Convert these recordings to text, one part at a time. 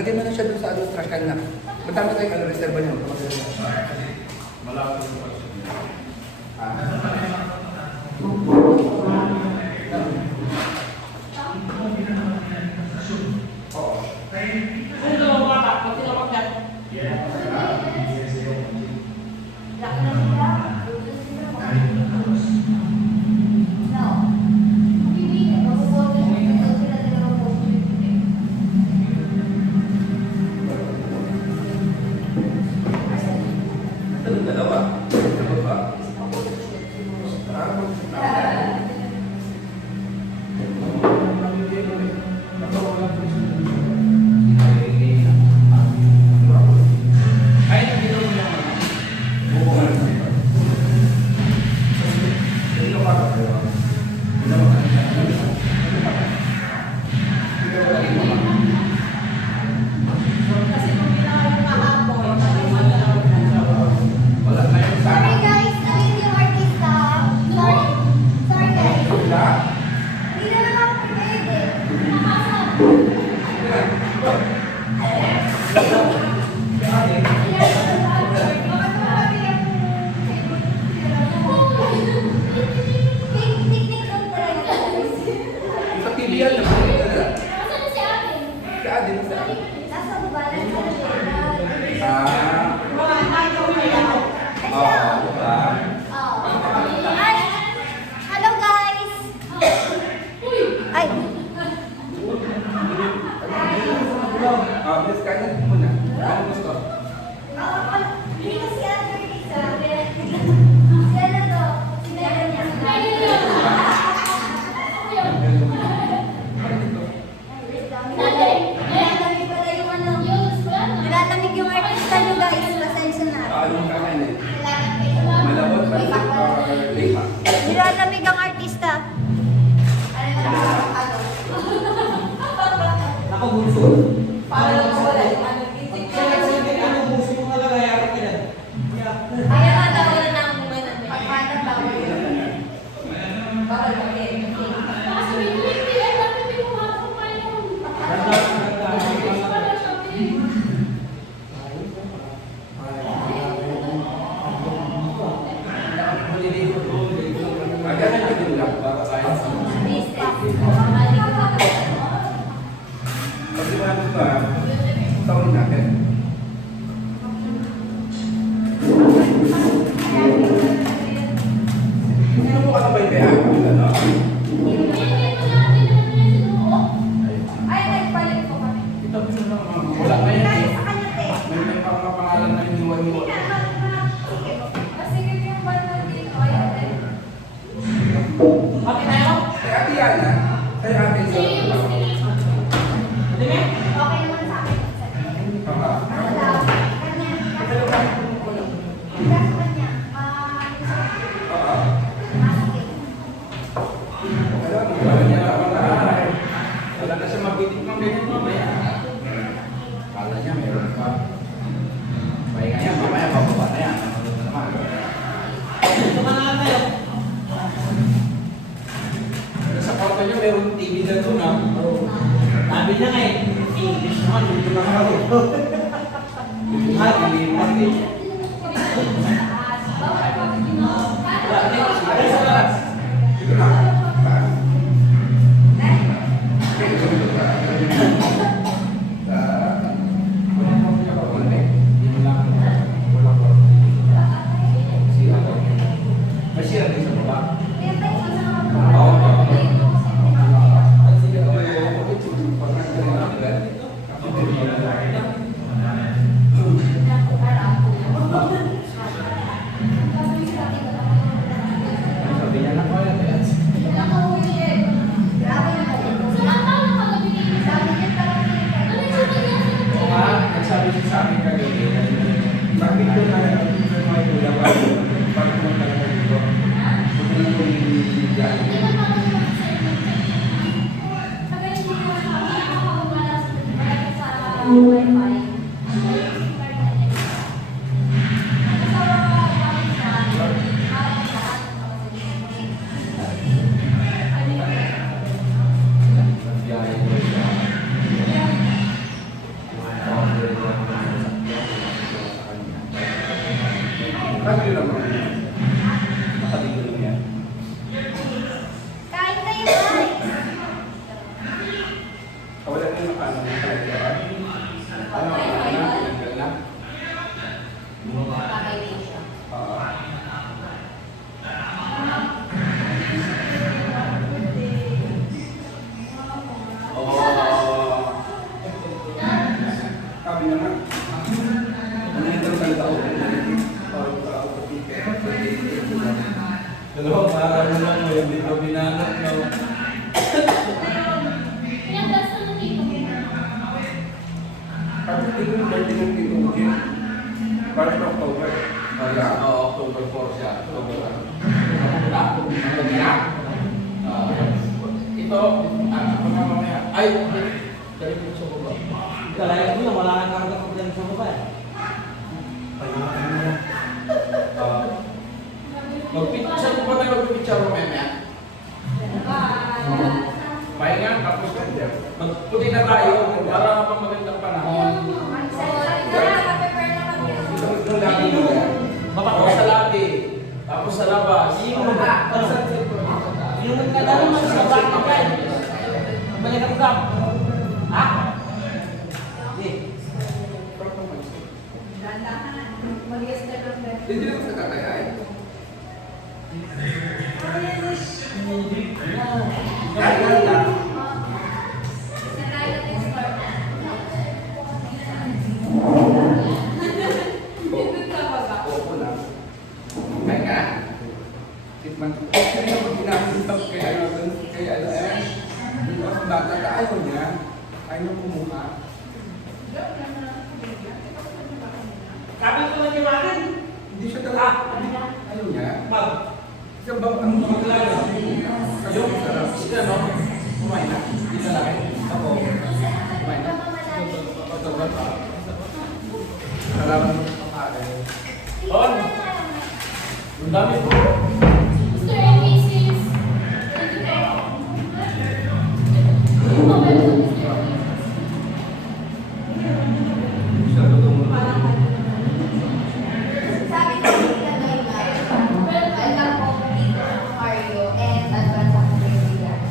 Lagay mo na siya doon sa trash can na. Matama tayong reserva niyo. Malapit mo Nilalamig ang artista. Ano? Yana, kay ate sa... Okay naman sa akin. Wala na siya mabitin ng ganyan mamaya. Kala niya meron pa. Pahinga niya, mamaya bababa na yan. Ano na naman? Ito ka nga tayo. Sa kwarto niya, meron TV na doon ah. Sabi niya nga eh, English naman, dito na ako. Ito na. Pagkakit naman. Makabigil lang yan. Kain tayo, guys! Wala na yung makaano ng kalagyan. Ano, pinagdala na? Kakay din siya. Sabi naman. Ano yung talagang tao? Parang tao sa tiket. Dalawang araw na lang mo, hindi ko binanat na. Parang hindi ko yung birthday ng Tito Jim. Parang sa October. Kaya, October 4 siya. October 1. Ito, mamaya. Ay, dali mo sa baba. Kalayan ko lang, wala nang karga ko dyan sa baba eh. Mag-picture ko pa tayo mag-picture mo mamaya. Pahinga, tapos magputi na tayo para kapag magandang panahon. Yung lagi mo yan. Tapos sa labi, tapos sa labas. Yung nagkadala mo sa back na guy. Balik ang gap. Ha? Hindi. Hindi naman sa kakayay. Kaya lang. Oo lang. Kaya nga. Tikman ko. Kaya naman ginamit kaya ano dun. Kaya ano eh. Yung mga bata ka ayaw niya. Ayaw kumuha. Sabi ko lang yung akin. Hindi siya talaga. Ayaw niya. Mag. Isang bang ang mga talaga. Kayo, sarap. Sila, no? Kumain na. Hindi na laki. Ako. Kumain na. Salamat sa pagkain. On! Ang dami po. Siya tutong Sabi ko sila doon guys, welcome po dito Mario and advance ako kay Viviana.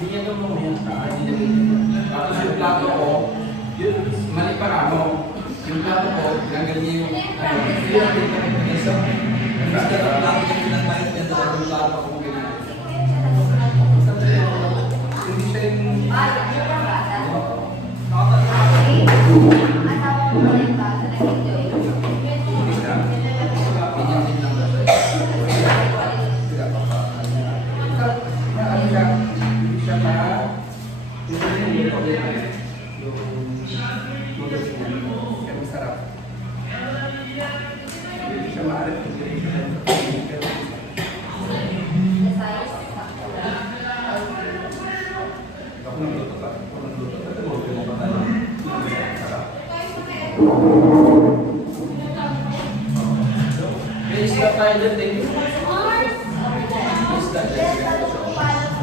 Binyan mo mo yan. Tapos yung plato ko, yun, mali pa mo. Yung plato ko, gagawin niya yung, yun ang pinaka-isa. Basta na plato yung pinag-bite niya, tapos yung plato ko ganyan. Hindi siya yung... Hindi siya. Binyan din lang daw. Sila pa pa. Ano siya? Hindi siya pa... Hindi yung noodles niya. Kaya masarap. Hindi siya maaari. Hindi siya ako nagluto ka. Ako nagluto ka. Ito mo ba tayo? Masarap. May isla tayo dyan, thank you. Isla dyan.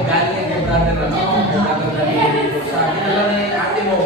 Galing yan kay brother, ano? Kay brother galing. Sabi na lang ni ate mo.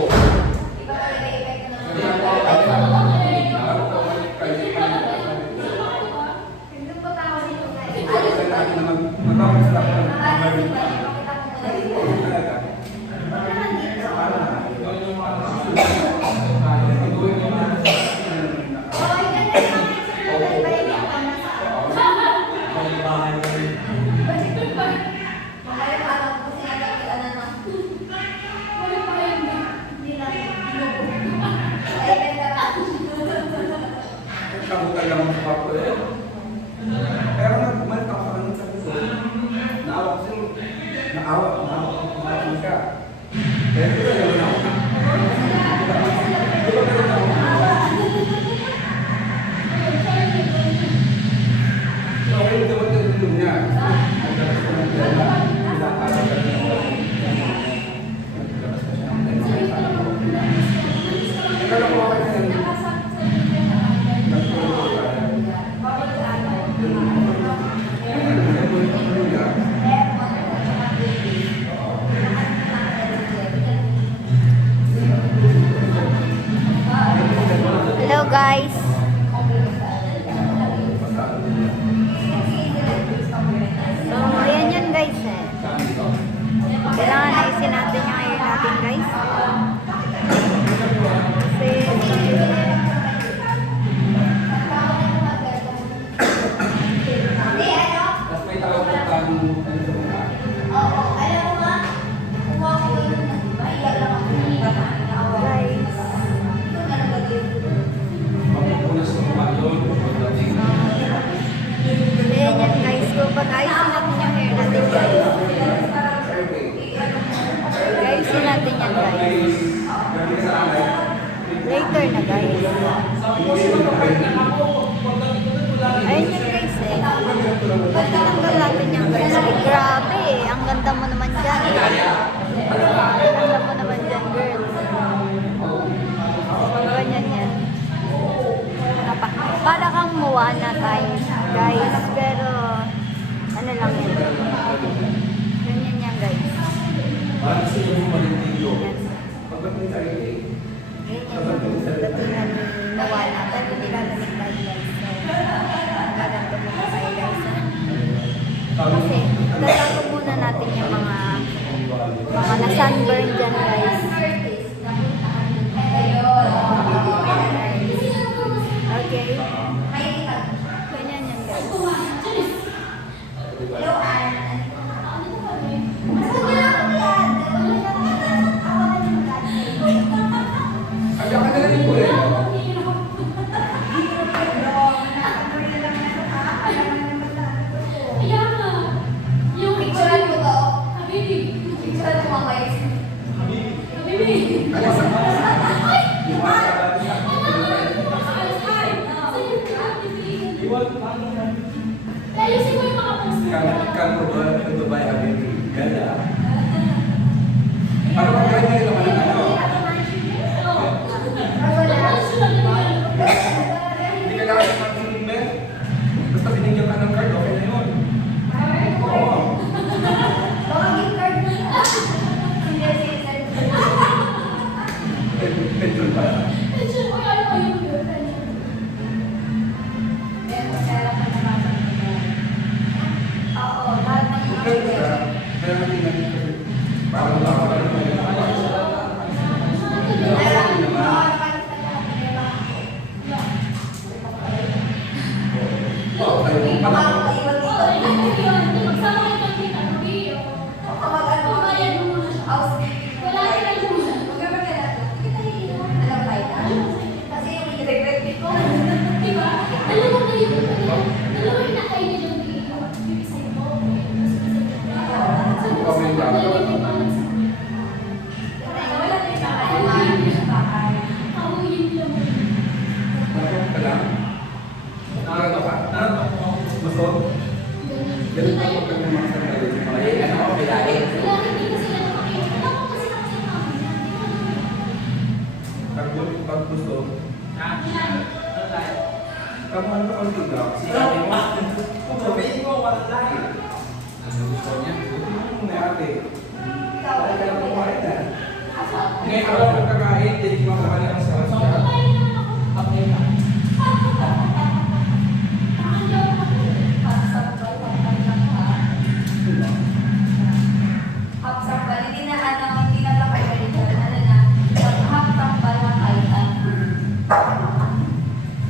Kamutan lang ang papo eh. Pero nagpumalit ako sa kanya sa puso. Naawa ko siya. Naawa ko siya. Pero ito yung ako. Di ba meron ako? So, ayun ito ba ito yung niya? Nagdalas ko ng pila. Pinakalang ka niya. Nagdalas ko siya ng pila. Nagdalas ko ako niya. Hello guys. So, ayan yun guys eh. Kailangan ayusin natin yung hair natin guys. Kasi Tapos may tawag po kang guys, Mapupunas ng balon. ayan yan guys. Kapag ayusin natin yung hair natin guys. Ayusin natin yan guys. Later na guys. Ayun yan guys eh. Pag tinanggal natin yan guys. Eh, grabe eh. Ang ganda mo naman dyan. Ang ganda mo naman dyan girl. Ganyan yan. Para kang Moana tayo guys. Pero ano lang yan. Ganyan yan guys. Parang sila mo malintiyo. Yan. Pagdating sa iyo eh. Ganyan yung datingan ni Moana. Pero nilalamig tayo guys. So, nagaganto muna tayo guys. Kasi tatago muna natin yung mga na-sunburn dyan guys. Okay. Ganyan yan guys. Kaya ka na rin po eh. Ano ka? Gusto? Ganun ako pag may mga sandali. Ay, ano ako, bilahin. Pag gusto, pag ano ka ulit daw. Kung sabihin ko, walang lahi. Ano gusto niya? May ate. Ay, kaya kumain na. Ngayon ako nagkakain, hindi ko makakali ang sarap siya. Okay na.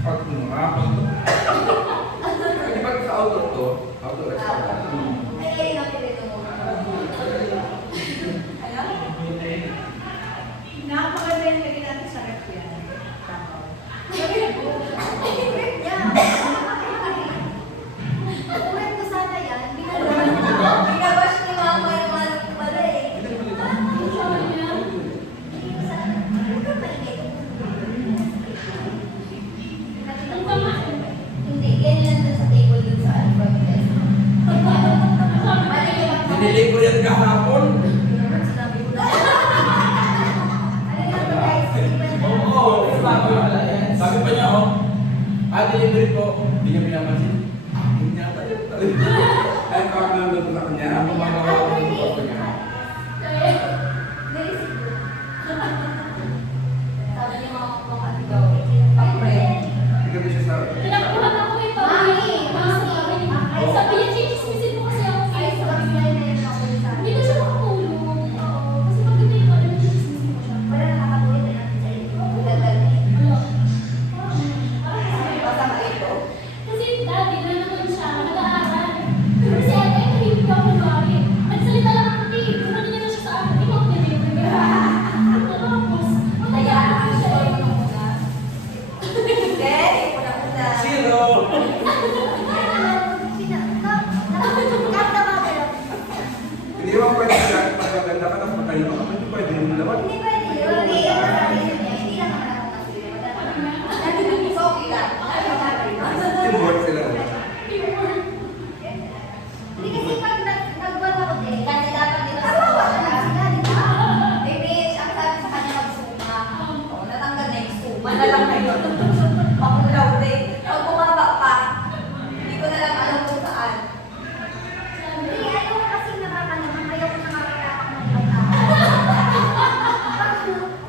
Pag Pwede pag sa outdoor to, outdoor restaurant. Napakaganda yung lagay natin sa ref yan. Kuwento sana yan. Binabash ni mama yung mga pala eh. Hindi, ganyan lang sa table dun sa album test. Binili ko yan kahapon. Sinabi ko na. Ano lang ba guys? Oo, sabi pa niya, oh, delivery ko, hindi niya pinamansin. Hindi niya tayo. Ay, pag nandun sa kanya, Ano magawa ko yung papa niya? Sabi niya mga kapatid daw, pag-pray. ikaw din siya sa... Pinagpuhan ako eh, Mami! Ay, sabi niya, chichismisin mo kasi ako. Ay, sa kapatid na yun ako sa Hindi ko siya makatulog. Oo. Kasi pag gabi ko, alam, chichismisin mo siya. wala nakakatuloy na natin sa iyo. Dagdag na yun. Ano? Basta ka ito. Kasi dati na naman siya, nag-aaral. Kasi ate, tahimik ako bahay. Nagsalita lang ako, di. Kumano niya na siya sa akin. Ikaw, deliver ka. Tapos, matayaan ko siya eh. Hindi, una-una. Zero! Hindi mo pwede sa pag maganda ka, tapos matayo ka. Hindi pwede yung lawan. Hindi pwede yun. Hindi yun ang sabi niya. Hindi lang naman ako kasi. So, okay lang. Teamwork sila. Hindi kasi pag nag-buwan ako din, kasi dapat dito sa buwan na sila, di ba? Maybe, ang sabi sa kanya mag-suma. O, natanggal na yung suma na lang ngayon. Pakulaw din. Pag bumaba pa, hindi ko na lang alam kung saan. Hindi, ayaw ko kasi nakakalaman. Ayaw ko nakakalaman ng bataan.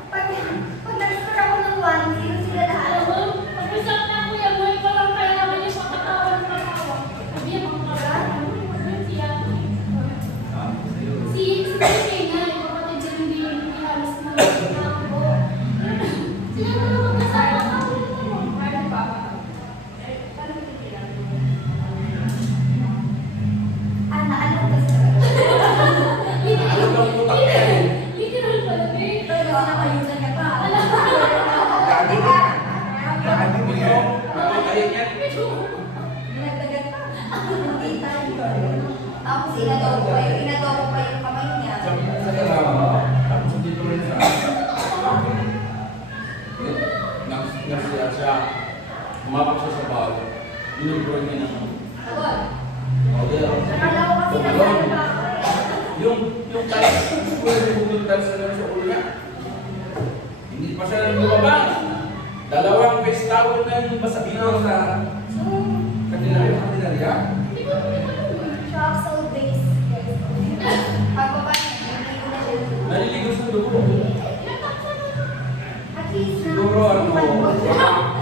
Pag nag-score ako ng 1, sino sila lahat? Alam mo, pag-usap na ako yung buhay ko lang kaya naman yung pakatawa ng patawa. Sabi niya, mga karat, ano si Ate? Si Kenya, yung kapatid niya hindi halos na ako. Sila na lang magkasama ako. Alam kasi. Ano bang utak niya eh? Literal pala, babe. Pero nakayusan ka pa. Dati mo yan. Dati mo yan. Ano tayo niya? Dinagdagan pa. Hindi tayo. Tapos inadobo pa yung kamay niya. Sa kailangan, tapos dito rin sa nagsiya siya, umapak siya sa bago, binubroy niya naman. Tawag. Akala ko kasi Tumalon. nasa ako. Yung tiles, pwede bumili tiles na sa ulo niya. Hindi pa siya lumabas. Dalawang face towel na yung basa Ikaw sa kanila yung kanila niya. Hindi ko alam. Shock soul base. Pagpapa niya, hindi ko na siya. naliligo sa dugo. At least na. Siguro ano, 4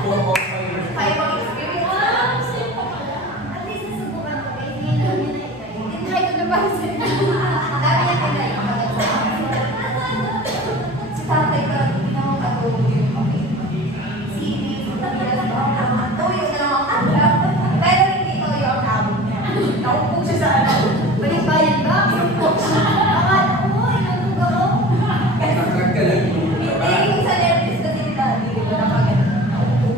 or 5 years. Five ang experience. Ah, same pa pala. At least nasubukan ko. Kaya hindi lang yun na itay. Tinry ko na ba kasi? Dami niya tinry ko. Si tatay ko, hindi na ako katulog yung kapit. Sige, tuyo na lang ako. Pero hindi tuyo ang habog niya. Naupo siya sa ano. Balik bayan ba? Inupo siya. Akala ko, inulog ako. Naglag ka lang. Hindi, yung sa nervous kasi nila, hindi ko na kagad. Naupo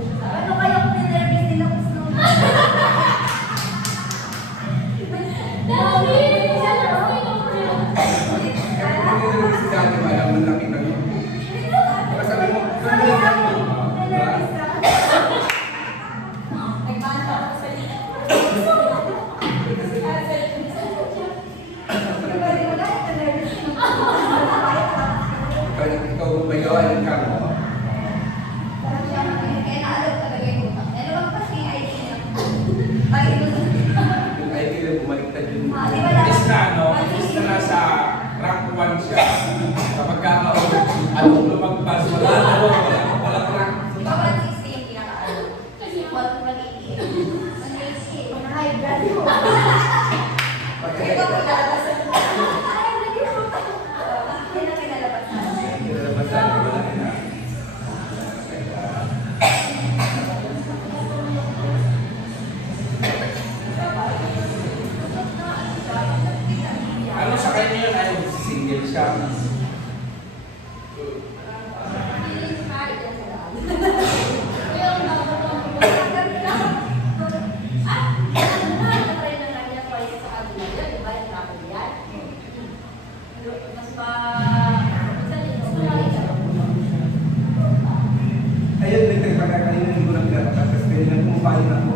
kumain ako.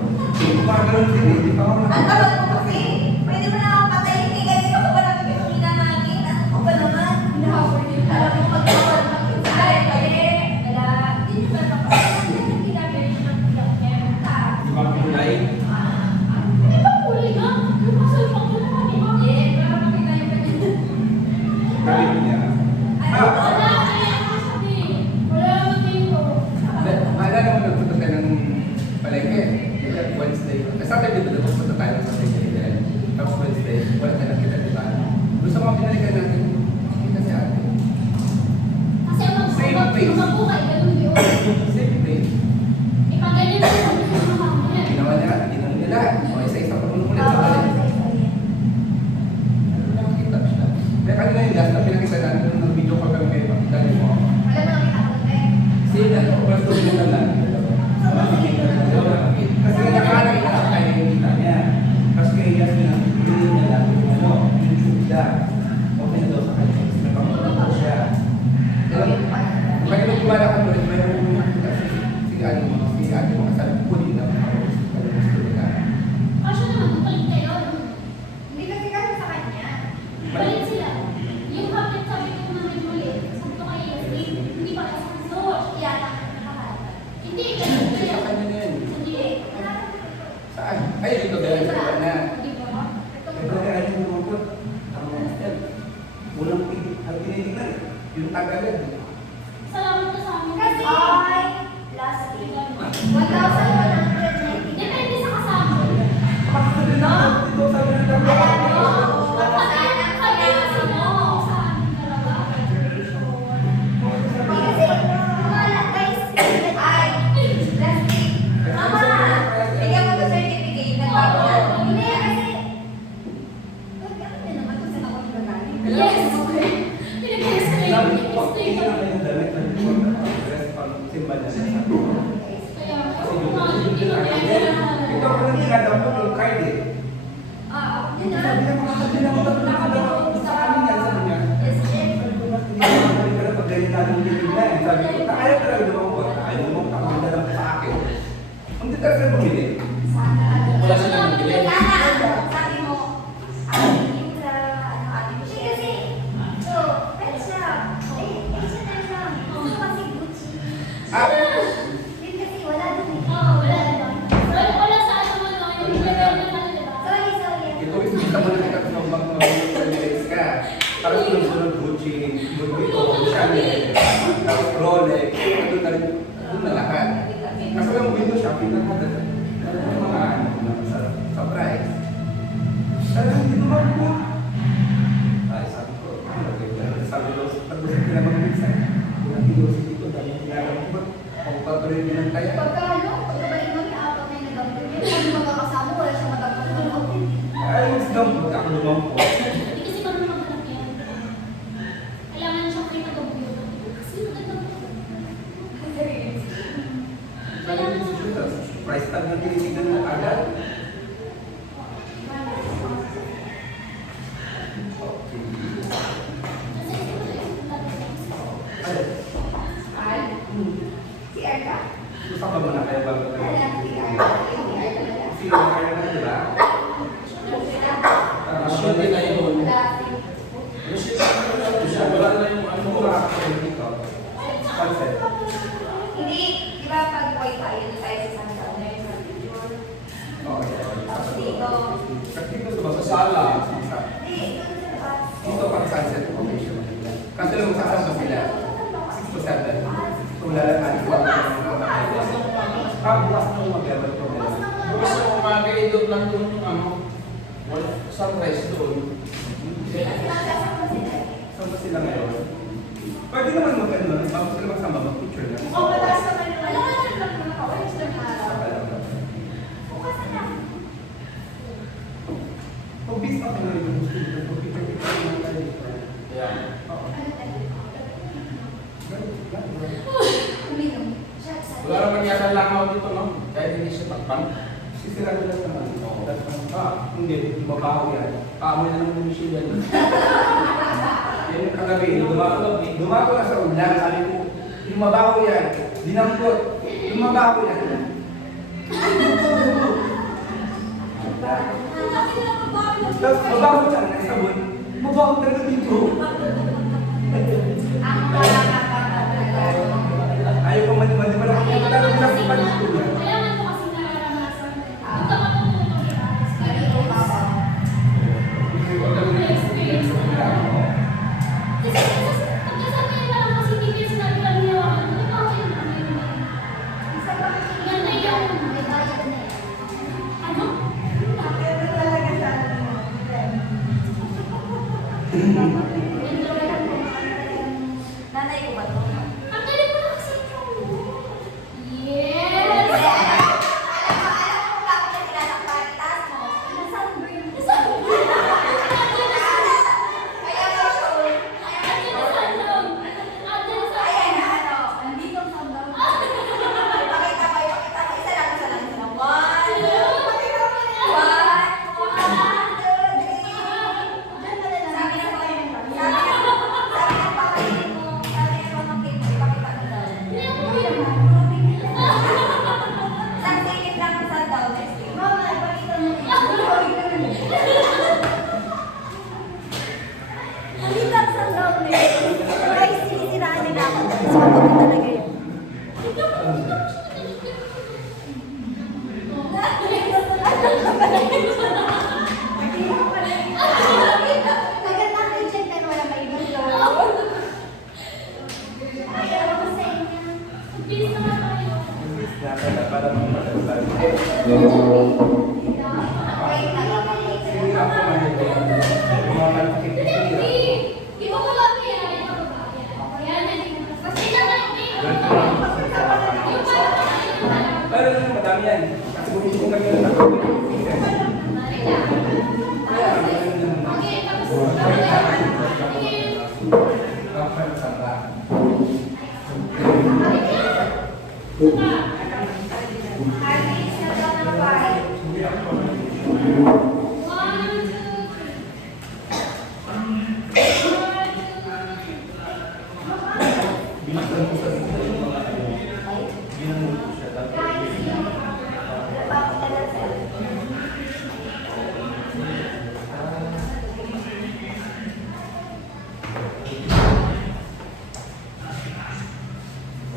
Kumagano'n din eh, di pa ako Ang nakakita. tagal mo kasi. Pwede mo na ako patayin. Eh, ganito ko ba naman yung hinahangin? Ano ko ba naman? Hinahabol din. Alam mo, magkakawal ng kinsay. Kaya, wala. Hindi ba napapagod? Hindi na very sure ng Di ba kulay? Di ba kulay nga? Yung kasal pa ko na, di ba? para makita yung kanya. Galing niya. Wala, kaya ako sabi. Wala naman dito. Maalala mo nagpunta tayo ng palengke. Kaya Wednesday. Sabi dito na punta tayo sa palengke. Tapos Wednesday, wala tayo nakita, di ba? Doon sa mga pinalikan natin, nakita si ate. Kasi ang magbuhay, ganun yun. Same place. Ipaganyan mo yung mga Ginawa niya, ginawa nila. O isa-isa pa ulit sa palengke. Nakakita siya. Kaya kanina yung last na pinakita natin nung nag-video ko kami kayo. Dali mo. Wala na nakita ko na eh. Sila, first of all lang. Kasi nakakita na tayo yung kita niya. Tapos kaya Yasmin ang pinili niya lang yung ano, YouTube siya. Okay na daw sa kanya. Nagpapalala siya. Kaya nung kumala ka ulit, mayroon mo nakita si ate mo kasal ko din na gusto nila. Kasya naman, balik kayo. Hindi kasi kasi sa kanya. Balik sila. Yung kapit sabi ko namin ulit, sabi ko kay Yasmin, hindi pa kasi gusto. Yan ang nakakata. Hindi, ganun Sa kayo. kanya na yan. Hindi. Saan? Ay, dito dahil sa iba na. Di ba? Pero kaya ayaw mo lumabot. Walang pinitigan. Yung tagalan. Salamat ka sa amin. Kasi, ay, last week. 1,190. Depende sa kasama. Ito sabi ng Alam tagalan. mo, sana kaya mo. Sa amin talaga. Kasi, wala, guys. Ay, last week. Mama, bigyan mo to certificate. Nagbago na. Hindi, kasi, wag ano na naman kung saan ako nagagaling. Yes. Pinag-explain. Explain ko. Kaya, Ito ako nang ginagawa yung card eh. Ah, yun na. Sabi niya, makakabili ako ng nakagawa sa amin yan, sabi niya. Yes, chef. Sabi ko na pag ganyan natin tinignan. Sabi ko, ayaw talaga lumabot. Ayaw mo, kapag na lang sa akin. Hindi talaga bumili. Sana. Wala silang nabili. Sana. Sabi mo, hindi mo na, ate mo siya. Kasi, so, pet shop. H&M lang. So, kasi Gucci. Yun kasi, wala dun eh. Oo, wala na. Wala sa ano mo, no? Yung pinag-explain na ano, diba? Sorry, sorry. Ito, isipita mo na kita kung mag-relax ka. Tapos sunod-sunod Gucci, Louis Vuitton, Chanel, tapos Rolex, doon na rin, doon na lahat. Kasi yung window shopping na mga sa price. Talagang hindi naman po. Ay, sabi ko, sabi ko, pag gusto ko na mag-minsan, kung hindi ko si Tito, dahil yung ginagawa ko, kung patuloy din ang kaya. Pagka ano, pagkabalik mo, apat na yung nag-upload niya. Kung magkakasama, wala siyang matapos ng outfit. Ay, mas gamot ako lumang po. Hindi kasi marunong maghanap yan. Kailangan siyang free na gawin. Kasi maganda mo. Kailangan sa Price tag na tinitignan mo agad. Okay. Ay, Ay, si Erka. usap ba na kaya bago tayo? Alam, si Erka. Si Erka talaga. Sino kaya na, di ba? Sure din na yun. Wala na yung ano. Sunset. Hindi, di ba pag wifi, yun tayo sa Sunset. Okay. Tapos dito. Dito sa Sa sala. Hindi, doon sa labas. Dito pang sunset formation. Kasi lang sasama sila. 6 to 7. Kung lalaan ko ang bukas na mag-level ko. Bukas na umaga doon lang doon yung ano. Sunrise doon. Kasi magkasama sila. Saan ba sila ngayon? Pwede naman mag-ano, bago sila magsama, mag-picture lang. Oo, mataas naman yung alam mo na lang mga ka-orange na araw. Bukas na lang. Pag bis ako na rin yung gusto dito, pag-picture naman tayo. Yeah. Oo. Ano tayo? Ganun. Uminom. Shot, shot. Wala naman yata langaw dito, no? Kahit hindi siya takpan. Sisira nila naman. Hindi, mabaho yan. Paamoy na naman yung Michelle yan. Yan yung kagabi, dumako na sa ulan, sabi ko, yung mabaho yan, dinampot, yung mabaho yan. Tapos mabaho siya ng sabon. Mabaho talaga dito. Ang wala ka pa talaga. Ayaw ko mali-mali pala. Kaya Kaya naman talagang kasi nasa panito yan. kaya naman po kasi nararanasan. Yung tamatulog ka. Ganito ka ba? May experience na lang. Kasi pagkasabi niya lang kasi hindi niya sinabi lang niya ako. Hindi pa ako yung ganda yung May bayad na eh. ano? Nanay ko ba to? Ang galing mo na kasi ikaw. Yes! Alam mo bakit na tinatakpan ang taas mo? Nasunburn. Kaya mo sure. Andiyan na sa loob. Andiyan sa Ayan na ano. Nandito ang sundown. Ipakita mo. Isa lang. One, two. Pakita mo na. One, two, three. Sabi ng pamangkin mo. Ipakita mo daw. Isang silip lang ang sundown. Mama, ipakita mo na. Nandito ang sundown na yun. Guys, sinisiraan nila ako. Sabi ko talaga yun. Maganda kayo dyan, pero wala may gulo. Ayaw ko sa inyo. Peace na tayo. Para magpapagsabi. Wait, nagpapalik. Sige ako manito. Mga malakit Hindi, na hindi. Iba ko lang yan. Iba ko ba? Yan. Yan. Kasi lang kayo. Yung parang pero yun, madami yan. Kasi bumili ko kami ng tatlo. okay, tapos sige. Artist na daw ng five. One, two, Binigyan ko sa yung mga ano. Ginanong ko siya.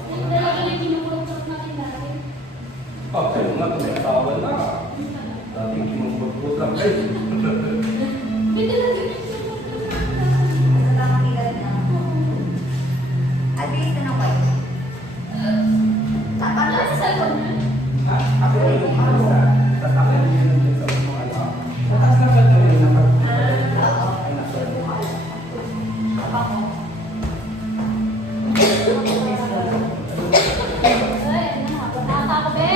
yung dalawa na kinukulong natin dati. Kayo nga, kung may asawa na. Dati kinumpot lang kayo. May dalawa na Sa tamang edad na. Artist na ng five. Tama na. sa cellphone na. Ako yung isa. Tapos ako yung yun sa mga ano. Mataas na ba ito yung ay nasa. Ako. Ay, ano na, patata ko, be?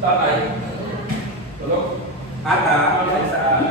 Tatay. Tulog. Ata, ay saan?